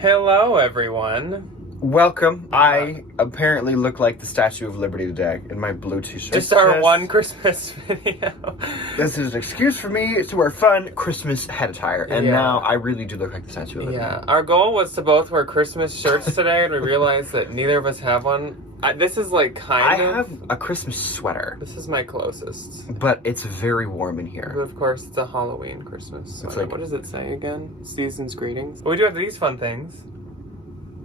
Hello, everyone. Welcome. I apparently look like the Statue of Liberty today in my blue t-shirt. Just our one Christmas video. This is an excuse for me to wear fun Christmas head attire, and now I really do look like the Statue of Liberty. Yeah, our goal was to both wear Christmas shirts today, and we realized that neither of us have one. This is like I have a Christmas sweater. This is my closest. But it's very warm in here. But of course, it's a Halloween Christmas sweater. It's like, what does it say again? Season's greetings. We do have these fun things.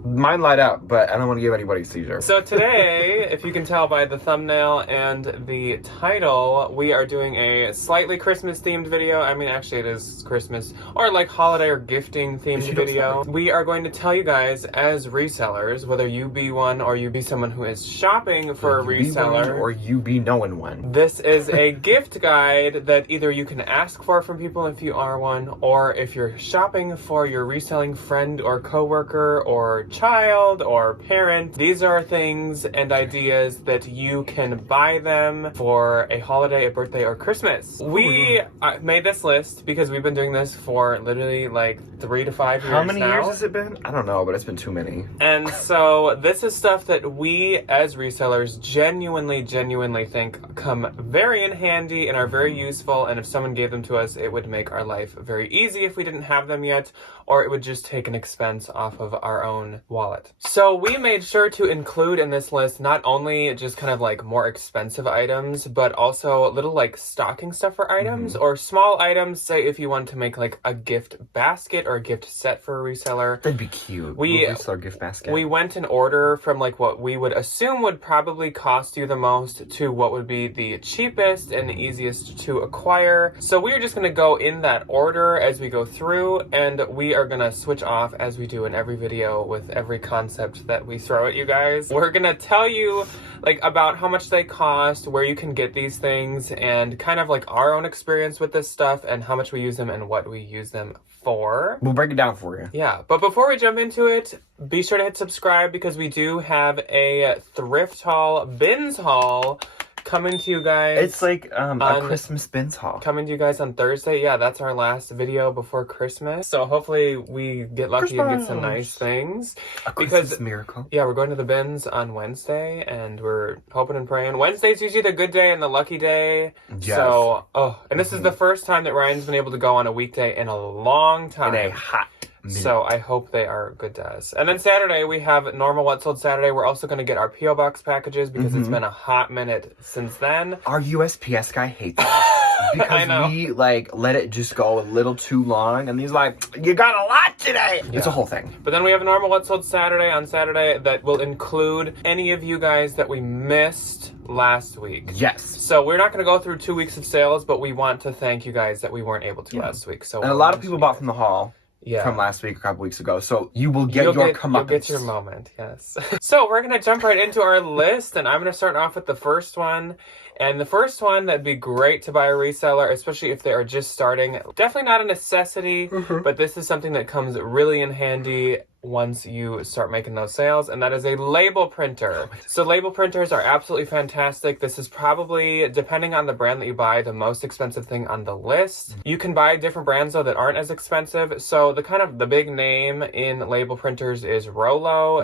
Mine light up, but I don't want to give anybody a seizure. So today, if you can tell by the thumbnail and the title, we are doing a slightly Christmas-themed video. I mean, actually it is Christmas, or like holiday or gifting-themed video. We are going to tell you guys, as resellers, whether you be one or you be someone who is shopping for a reseller, or you be knowing one. This is a gift guide that either you can ask for from people if you are one, or if you're shopping for your reselling friend or coworker or child or parent. These are things and ideas that you can buy them for a holiday, a birthday, or Christmas. We made this list because we've been doing this for literally like 3 to 5 years now. How many years has it been? I don't know, but it's been too many. And so this is stuff that we as resellers genuinely think come very in handy and are very useful, and if someone gave them to us, it would make our life very easy if we didn't have them yet, or it would just take an expense off of our own wallet. So we made sure to include in this list not only just kind of like more expensive items, but also little like stocking stuffer items or small items. Say if you want to make like a gift basket or a gift set for a reseller. That'd be cute. Reseller gift basket. We went in order from like what we would assume would probably cost you the most to what would be the cheapest and easiest to acquire. So we're just going to go in that order as we go through, and we are going to switch off as we do in every video with every concept that we throw at you guys. We're gonna tell you like about how much they cost, where you can get these things, and kind of like our own experience with this stuff and how much we use them and what we use them for. We'll break it down for you. Yeah, but before we jump into it, be sure to hit subscribe because we do have a thrift haul, bins haul, coming to you guys. It's like a Christmas bins haul. Coming to you guys on Thursday. Yeah, that's our last video before Christmas. So hopefully we get lucky and get some nice things. A Christmas miracle. Yeah, we're going to the bins on Wednesday, and we're hoping and praying. Wednesday's usually the good day and the lucky day. Yes. So, and this is the first time that Ryan's been able to go on a weekday in a long time. In a hot minute. So I hope they are good to us. And then Saturday, we have normal What Sold Saturday. We're also going to get our P.O. Box packages because it's been a hot minute since then. Our USPS guy hates us. Because we, like, let it just go a little too long. And he's like, you got a lot today. Yeah. It's a whole thing. But then we have a normal What Sold Saturday on Saturday that will include any of you guys that we missed last week. Yes. So we're not going to go through 2 weeks of sales, but we want to thank you guys that we weren't able to last week. So and a lot of people bought from the haul. Yeah. From last week, a couple weeks ago. So you will get your comeuppance. You'll get your moment, yes. So we're going to jump right into our list, and I'm going to start off with the first one. And the first one that'd be great to buy a reseller, especially if they are just starting. Definitely not a necessity, but this is something that comes really in handy once you start making those sales, and that is a label printer. So label printers are absolutely fantastic. This is probably, depending on the brand that you buy, the most expensive thing on the list. You can buy different brands though that aren't as expensive. So the big name in label printers is Rollo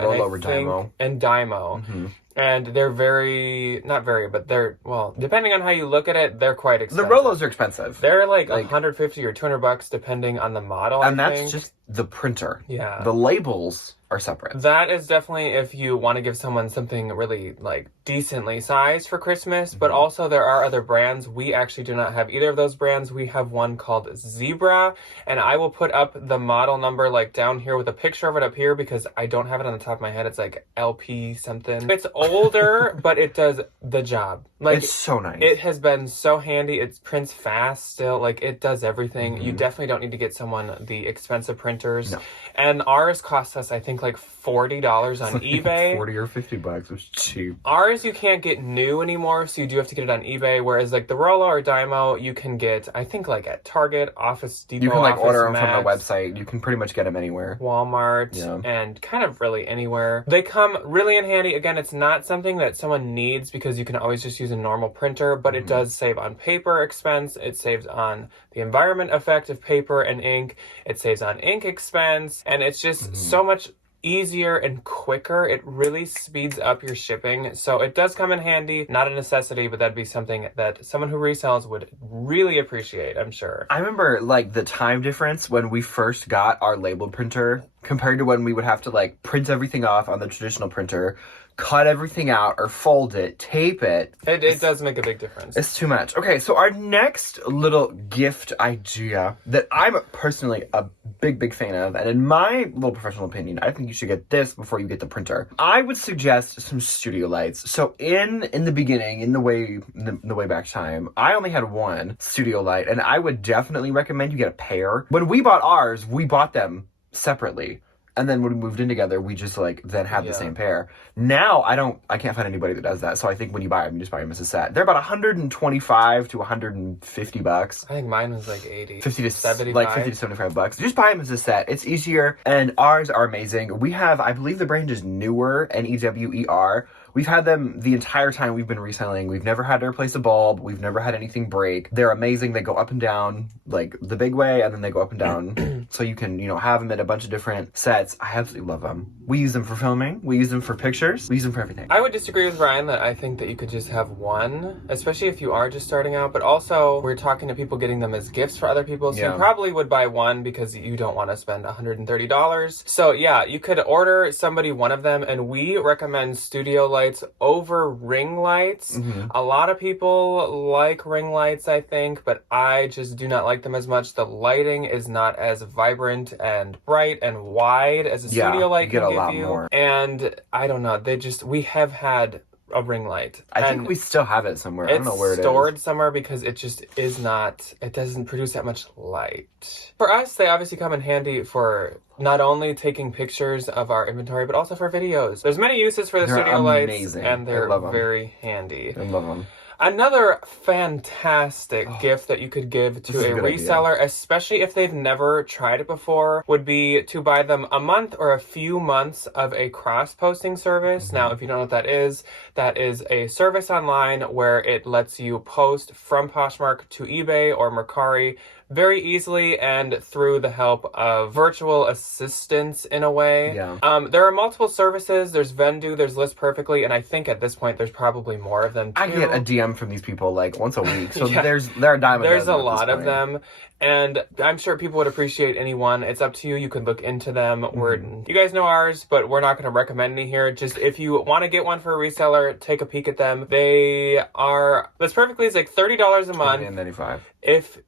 and Dymo. And they're depending on how you look at it, they're quite expensive. The Rollos are expensive. They're like $150 or $200 depending on the model. And that's just the printer. Yeah. The labels are separate. That is definitely if you want to give someone something really like decently sized for Christmas, but also there are other brands. We actually do not have either of those brands. We have one called Zebra, and I will put up the model number like down here with a picture of it up here because I don't have it on the top of my head. It's like LP something. It's older, but it does the job. Like, it's so nice. It has been so handy. It prints fast still. Like, it does everything. You definitely don't need to get someone the expensive printers. No. And ours cost us, I think, like $40 on eBay. 40 or 50 bucks. It was cheap. Ours you can't get new anymore, so you do have to get it on eBay. Whereas like the Rolla or Dymo, you can get, I think, like at Target, Office Depot, You can like Office order them Max, from the website. You can pretty much get them anywhere. Walmart, and kind of really anywhere. They come really in handy. Again, it's not something that someone needs because you can always just use a normal printer, but it does save on paper expense. It saves on the environment effect of paper and ink. It saves on ink expense, and it's just so much easier and quicker. It really speeds up your shipping. So it does come in handy, not a necessity, but that'd be something that someone who resells would really appreciate, I'm sure. I remember like the time difference when we first got our label printer compared to when we would have to like print everything off on the traditional printer, cut everything out or fold it, tape it. It does make a big difference. It's too much. Okay, so our next little gift idea that I'm personally a big fan of, and in my little professional opinion, I think you should get this before you get the printer. I would suggest some studio lights. So in the beginning, in the way back time, I only had one studio light, and I would definitely recommend you get a pair. When we bought ours, we bought them separately. And then when we moved in together, we just like then had the same pair. Now I can't find anybody that does that. So I think when you buy them, you just buy them as a set. They're about 125 to 150 bucks. I think mine was like 50 to 75. Like 50 to 75 bucks. Just buy them as a set. It's easier, and ours are amazing. We have, I believe the brand is Newer, Newer. We've had them the entire time we've been reselling. We've never had to replace a bulb. We've never had anything break. They're amazing. They go up and down like the big way, and then they go up and down. So you can, have them in a bunch of different sets. I absolutely love them. We use them for filming. We use them for pictures. We use them for everything. I would disagree with Ryan that I think that you could just have one, especially if you are just starting out. But also, we're talking to people getting them as gifts for other people. So you probably would buy one because you don't want to spend $130. So yeah, you could order somebody one of them, and we recommend studio lights over ring lights. A lot of people like ring lights, I think, but I just do not like them as much. The lighting is not as vibrant and bright and wide as a studio light can give you. More. And I don't know, we have had a ring light. I think we still have it somewhere. I don't know where it is. It's stored somewhere because it just is not, it doesn't produce that much light. For us, they obviously come in handy for not only taking pictures of our inventory, but also for videos. There's many uses for the studio lights, and they're very handy. I love them. Another fantastic gift that you could give to a reseller, especially if they've never tried it before, would be to buy them a month or a few months of a cross-posting service. Now, if you don't know what that is a service online where it lets you post from Poshmark to eBay or Mercari very easily and through the help of virtual assistants in a way. There are multiple services. There's Vendu, there's List Perfectly, and I think at this point there's probably more of them too. I get a DM from these people like once a week. So there are a dime a There's dozen a lot of them. And I'm sure people would appreciate any one. It's up to you. You could look into them. You guys know ours, but we're not going to recommend any here. Just if you want to get one for a reseller, take a peek at them. They are, List Perfectly is like $30 a month.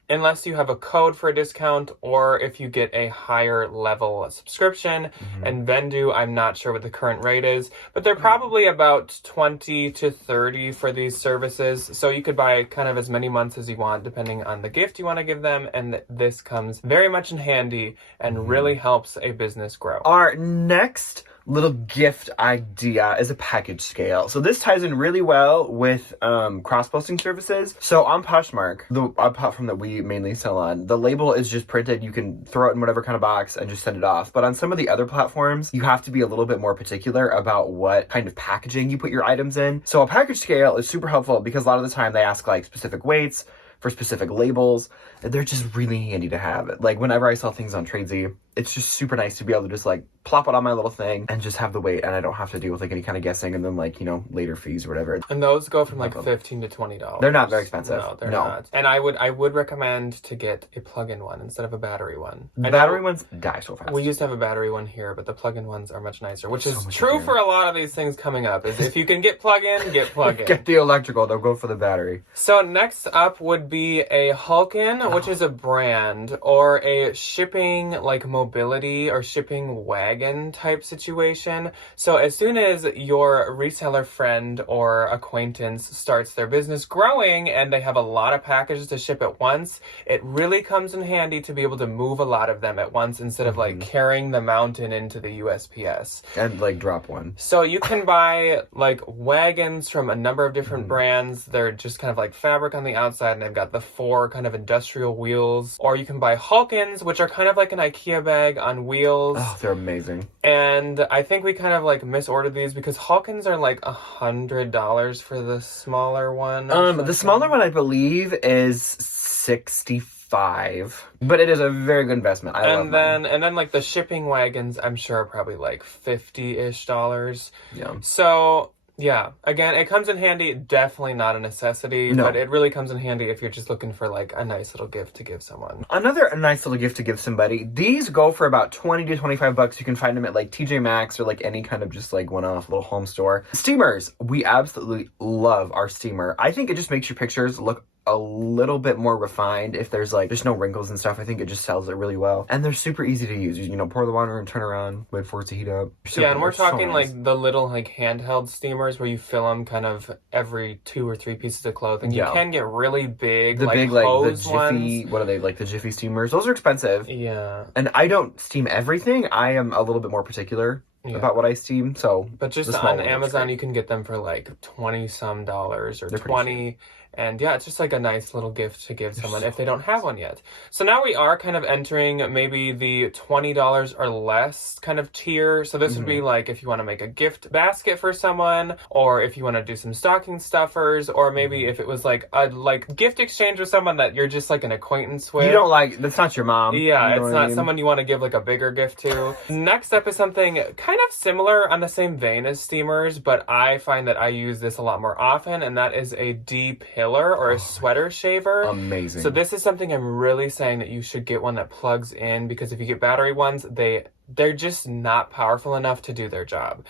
Unless you have a code for a discount or if you get a higher level subscription. And Vendu, I'm not sure what the current rate is, but they're probably about 20 to 30 for these services. So you could buy kind of as many months as you want, depending on the gift you want to give them. And this comes very much in handy and really helps a business grow. Our next little gift idea is a package scale. So this ties in really well with cross-posting services. So on Poshmark, the platform that we mainly sell on, the label is just printed. You can throw it in whatever kind of box and just send it off. But on some of the other platforms, you have to be a little bit more particular about what kind of packaging you put your items in. So a package scale is super helpful because a lot of the time they ask like specific weights for specific labels. They're just really handy to have. Like whenever I sell things on Tradesy, it's just super nice to be able to just like plop it on my little thing and just have the weight, and I don't have to deal with like any kind of guessing and then like, later fees or whatever. And those go from like $15 to $20. They're not very expensive. No, they're not. And I would recommend to get a plug-in one instead of a battery one. The battery ones die so fast. We used to have a battery one here, but the plug-in ones are much nicer, which is true for a lot of these things coming up. Is if you can get plug-in, get plug-in. Get the electrical, don't go for the battery. So next up would be a Hulkin, which is a brand, or a shipping like mobility mobility or shipping wagon type situation. So as soon as your reseller friend or acquaintance starts their business growing and they have a lot of packages to ship at once, it really comes in handy to be able to move a lot of them at once instead of like carrying the mountain into the USPS. And like drop one. So you can buy like wagons from a number of different brands. They're just kind of like fabric on the outside and they've got the 4 kind of industrial wheels. Or you can buy Hulkins, which are kind of like an IKEA bag on wheels. Oh, they're amazing. And I think we kind of like misordered these because Hulkins are like $100 for the smaller one. The smaller one I believe is $65, but it is a very good investment. I love mine. And then like the shipping wagons, I'm sure are probably like $50-ish. Yeah. So yeah, again, it comes in handy. Definitely not a necessity, but it really comes in handy if you're just looking for like a nice little gift to give someone. Another nice little gift to give somebody. These go for about $20 to $25. You can find them at like TJ Maxx or like any kind of just like one-off little home store. Steamers. We absolutely love our steamer. I think it just makes your pictures look a little bit more refined. If there's no wrinkles and stuff, I think it just sells it really well. And they're super easy to use. You know, pour the water and turn around, wait for it to heat up. Yeah, and we're talking like the little like handheld steamers where you fill them kind of every 2 or 3 pieces of clothing. You can get really big, the like big, like the hose Jiffy, ones. what are they, like the Jiffy steamers? Those are expensive. Yeah. And I don't steam everything. I am a little bit more particular about what I steam, so. But just on Amazon, you can get them for like $20-some or They're $20. And yeah, it's just like a nice little gift to give someone if they don't have one yet. So now we are kind of entering maybe the $20 or less kind of tier. So this would be like if you want to make a gift basket for someone, or if you want to do some stocking stuffers, or maybe if it was like a gift exchange with someone that you're just like an acquaintance with. You don't like, that's not your mom. Yeah, you know it's not someone you want to give like a bigger gift to. Next up is something kind of similar on the same vein as steamers, but I find that I use this a lot more often, and that is a D-pillar or a sweater shaver. Amazing. So this is something I'm really saying that you should get one that plugs in, because if you get battery ones, they're just not powerful enough to do their job.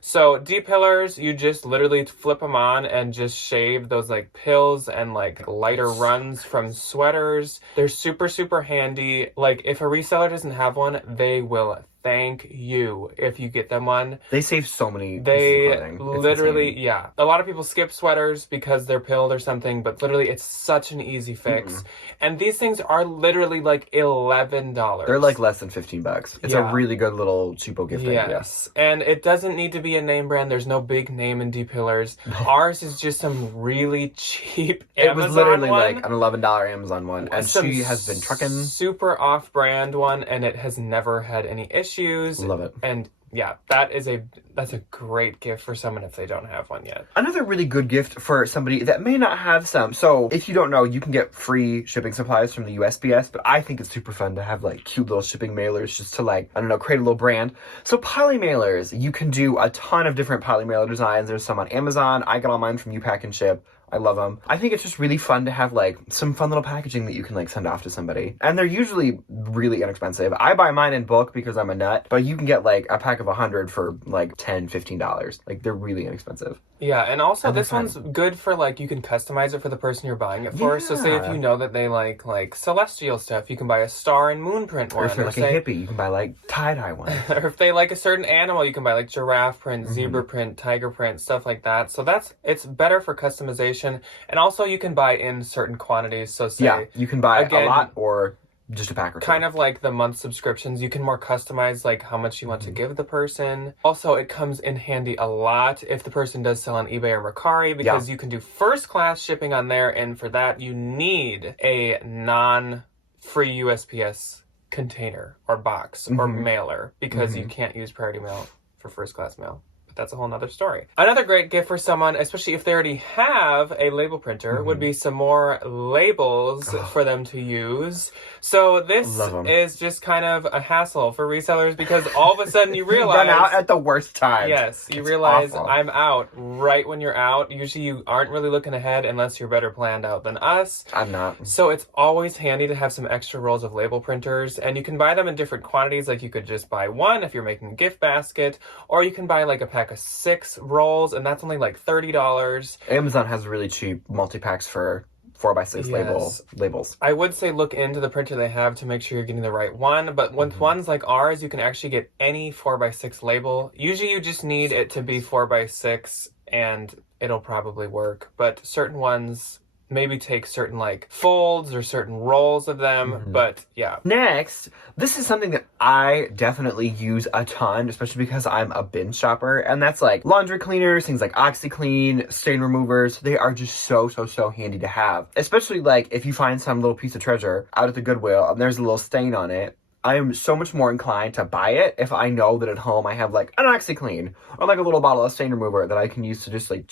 So D-pillars, you just literally flip them on and just shave those like pills and like lighter runs from sweaters. They're super, super handy. Like if a reseller doesn't have one, they will thank you if you get them one. They save so many. They literally, a lot of people skip sweaters because they're pilled or something, but literally it's such an easy fix. And these things are literally like $11. They're like less than $15. It's a really good little cheapo gift idea. Yes, and it doesn't need to be a name brand. There's no big name in D-pillars. Ours is just some really cheap Amazon It was literally one. like an $11 Amazon one, and she has been trucking. Super off-brand one, and it has never had any issues. Love it. And yeah, that's a great gift for someone if they don't have one yet. Another really good gift for somebody that may not have some. So if you don't know, you can get free shipping supplies from the USPS, but I think it's super fun to have like cute little shipping mailers just to like, I don't know, create a little brand. So poly mailers, you can do a ton of different poly mailer designs. There's some on Amazon. I got all mine from U-Pack and Ship. I love them. I think it's just really fun to have like some fun little packaging that you can like send off to somebody. And they're usually really inexpensive. I buy mine in bulk because I'm a nut, but you can get like a pack of 100 for like $10, $15. Like they're really inexpensive. Yeah, and also this one's good for like, you can customize it for the person you're buying it for. So say if you know that they like celestial stuff, you can buy a star and moon print one. Or if you're like a hippie, you can buy like tie-dye one. Or if they like a certain animal, you can buy like giraffe print, zebra print, tiger print, stuff like that. So it's better for customization. And also you can buy in certain quantities. So say, you can buy a lot or just a pack or two. Kind of like the month subscriptions. You can more customize like how much you want to give the person. Also, it comes in handy a lot if the person does sell on eBay or Mercari, because you can do first class shipping on there. And for that, you need a non-free USPS container or box or mailer, because you can't use priority mail for first class mail. But that's a whole nother story. Another great gift for someone, especially if they already have a label printer, would be some more labels for them to use. So this is just kind of a hassle for resellers, because all of a sudden you realize... run out at the worst time. Yes, you realize awful. I'm out right when you're out. Usually you aren't really looking ahead unless you're better planned out than us. I'm not. So it's always handy to have some extra rolls of label printers, and you can buy them in different quantities. Like you could just buy one if you're making a gift basket, or you can buy like a pack of 6 rolls, and that's only like $30. Amazon has really cheap multi-packs for 4x6 Yes. labels. I would say look into the printer they have to make sure you're getting the right one, but with ones like ours, you can actually get any 4x6 label. Usually you just need it to be 4x6 and it'll probably work, but certain ones maybe take certain like folds or certain rolls of them, but yeah. Next, this is something that I definitely use a ton, especially because I'm a bin shopper, and that's like laundry cleaners, things like OxyClean, stain removers. They are just so handy to have, especially like if you find some little piece of treasure out at the Goodwill and there's a little stain on it. I am so much more inclined to buy it if I know that at home I have like an OxyClean or like a little bottle of stain remover that I can use to just like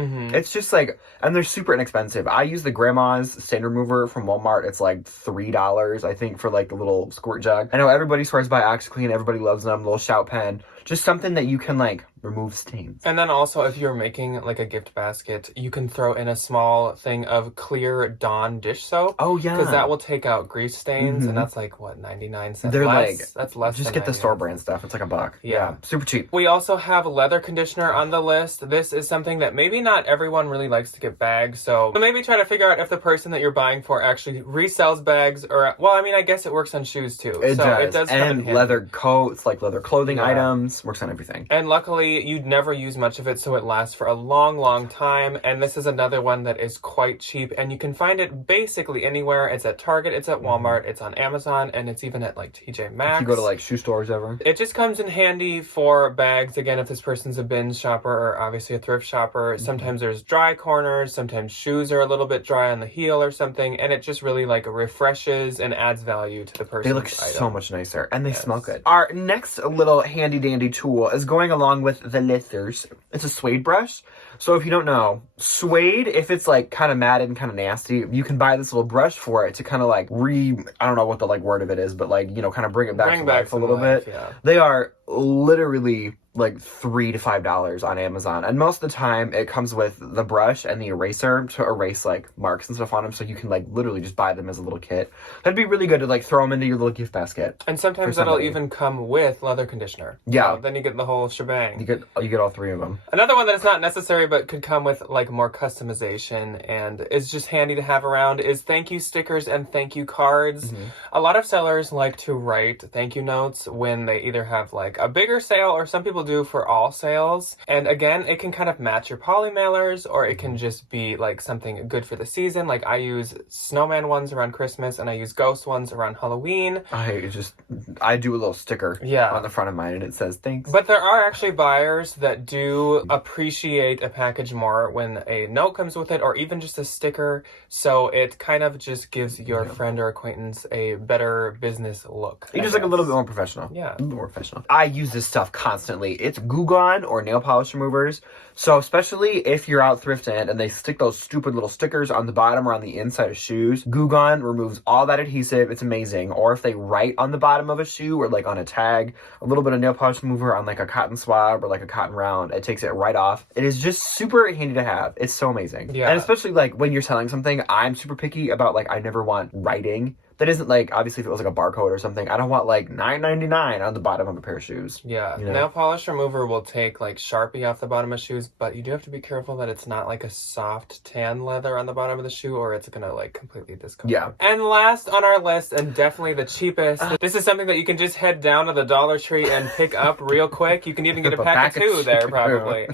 it's just like, and they're super inexpensive. I use the grandma's stain remover from Walmart. It's like $3 I think for like a little squirt jug. I know everybody swears by OxyClean, everybody loves them, little shout pen, just something that you can like remove stains. And then also if you're making like a gift basket, you can throw in a small thing of clear Dawn dish soap. Oh yeah, because that will take out grease stains, and that's like what, 99 cents. They're less? like, That's less. just than get the 99 store brand stuff. It's like $1. Yeah, super cheap. We also have leather conditioner on the list. This is something that maybe not everyone really likes to get bags, so maybe try to figure out if the person that you're buying for actually resells bags, or well, I mean, I guess it works on shoes too. It does does, come in and handy. leather coats, like leather clothing items, works on everything. And luckily, you'd never use much of it, so it lasts for a long time. And this is another one that is quite cheap, and you can find it basically anywhere. It's at Target, it's at Walmart, it's on Amazon, and it's even at like TJ Maxx. If you go to like shoe stores ever. It just comes in handy for bags. Again, if this person's a bin shopper or obviously a thrift shopper, sometimes there's dry corners, sometimes shoes are a little bit dry on the heel or something, and it just really like refreshes and adds value to the person. They look so much nicer, and they smell good. Our next little handy dandy tool is going along with the lifters. It's a suede brush. So if you don't know, suede, if it's like kind of matted and kind of nasty, you can buy this little brush for it to kind of like I don't know what the like word of it is, but like, you know, kind of bring it back to life a little bit. Yeah. They are literally like $3 to $5 on Amazon, and most of the time it comes with the brush and the eraser to erase like marks and stuff on them, so you can like literally just buy them as a little kit. That'd be really good to like throw them into your little gift basket. And sometimes that'll even come with leather conditioner. Yeah. So then you get the whole shebang. You get all three of them. Another one that is not necessary but could come with like more customization and is just handy to have around is thank you stickers and thank you cards. A lot of sellers like to write thank you notes when they either have like a bigger sale, or some people do for all sales. And again, it can kind of match your poly mailers, or it can just be like something good for the season. Like I use snowman ones around Christmas and I use ghost ones around Halloween. I do a little sticker on the front of mine and it says thanks. But there are actually buyers that do appreciate a package more when a note comes with it, or even just a sticker. So it kind of just gives your friend or acquaintance a better business look. You just like a little bit more professional. Yeah. A little bit more professional. I use this stuff constantly. It's Goo Gone or nail polish removers. So especially if you're out thrifting and they stick those stupid little stickers on the bottom or on the inside of shoes, Goo Gone removes all that adhesive. It's amazing. Or if they write on the bottom of a shoe or like on a tag, a little bit of nail polish remover on like a cotton swab or like a cotton round, it takes it right off. It is just super handy to have. It's so amazing. Yeah. And especially like when you're selling something, I'm super picky about like I never want writing. That isn't like, obviously if it was like a barcode or something, I don't want like $9.99 on the bottom of a pair of shoes. Yeah, you know? Nail polish remover will take like Sharpie off the bottom of shoes, but you do have to be careful that it's not like a soft tan leather on the bottom of the shoe, or it's gonna like completely discolor. Yeah. And last on our list, and definitely the cheapest, this is something that you can just head down to the Dollar Tree and pick up real quick. You can even get a pack of two there probably.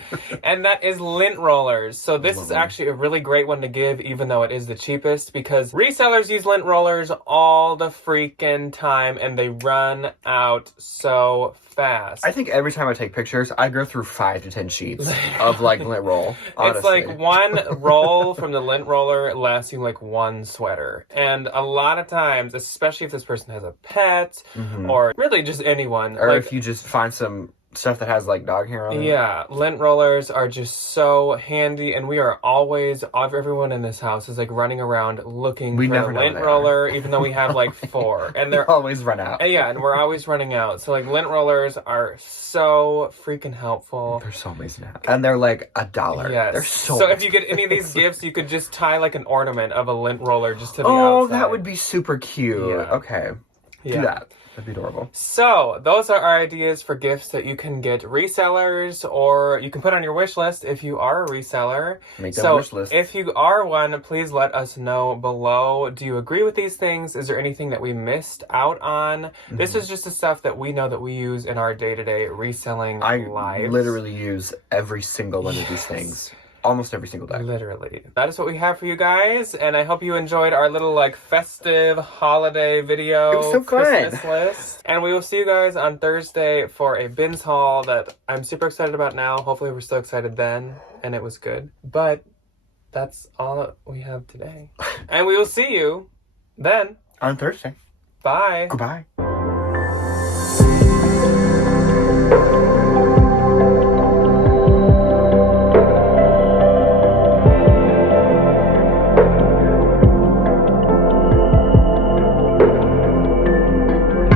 And that is lint rollers. So this is actually a really great one to give, even though it is the cheapest, because resellers use lint rollers all the freaking time and they run out so fast. I think every time I take pictures, I go through 5 to 10 sheets of like lint roll. Honestly. It's like one roll from the lint roller lasts you like one sweater. And a lot of times, especially if this person has a pet or really just anyone. Or like, if you just find some stuff that has like dog hair on it. Yeah, lint rollers are just so handy, and we are always, everyone in this house is like running around looking for a lint roller, even though we have like 4. And they're always run out. And yeah, and we're always running out. So like lint rollers are so freaking helpful. They're so amazing to have. And they're like $1. Yes. They're so if you get any of these gifts, you could just tie like an ornament of a lint roller just to the outside. Oh, that would be super cute. Yeah. Okay. Do that. That'd be adorable. So, those are our ideas for gifts that you can get resellers, or you can put on your wish list if you are a reseller. Make that wish list. If you are one, please let us know below. Do you agree with these things? Is there anything that we missed out on? This is just the stuff that we know that we use in our day-to-day reselling lives. I literally use every single one of these things. Almost every single day. Literally. That is what we have for you guys, and I hope you enjoyed our little, like, festive holiday video. It was so fun. Christmas list. And we will see you guys on Thursday for a bins haul that I'm super excited about now. Hopefully we're still excited then, and it was good. But that's all that we have today. And we will see you then. On Thursday. Bye. Goodbye.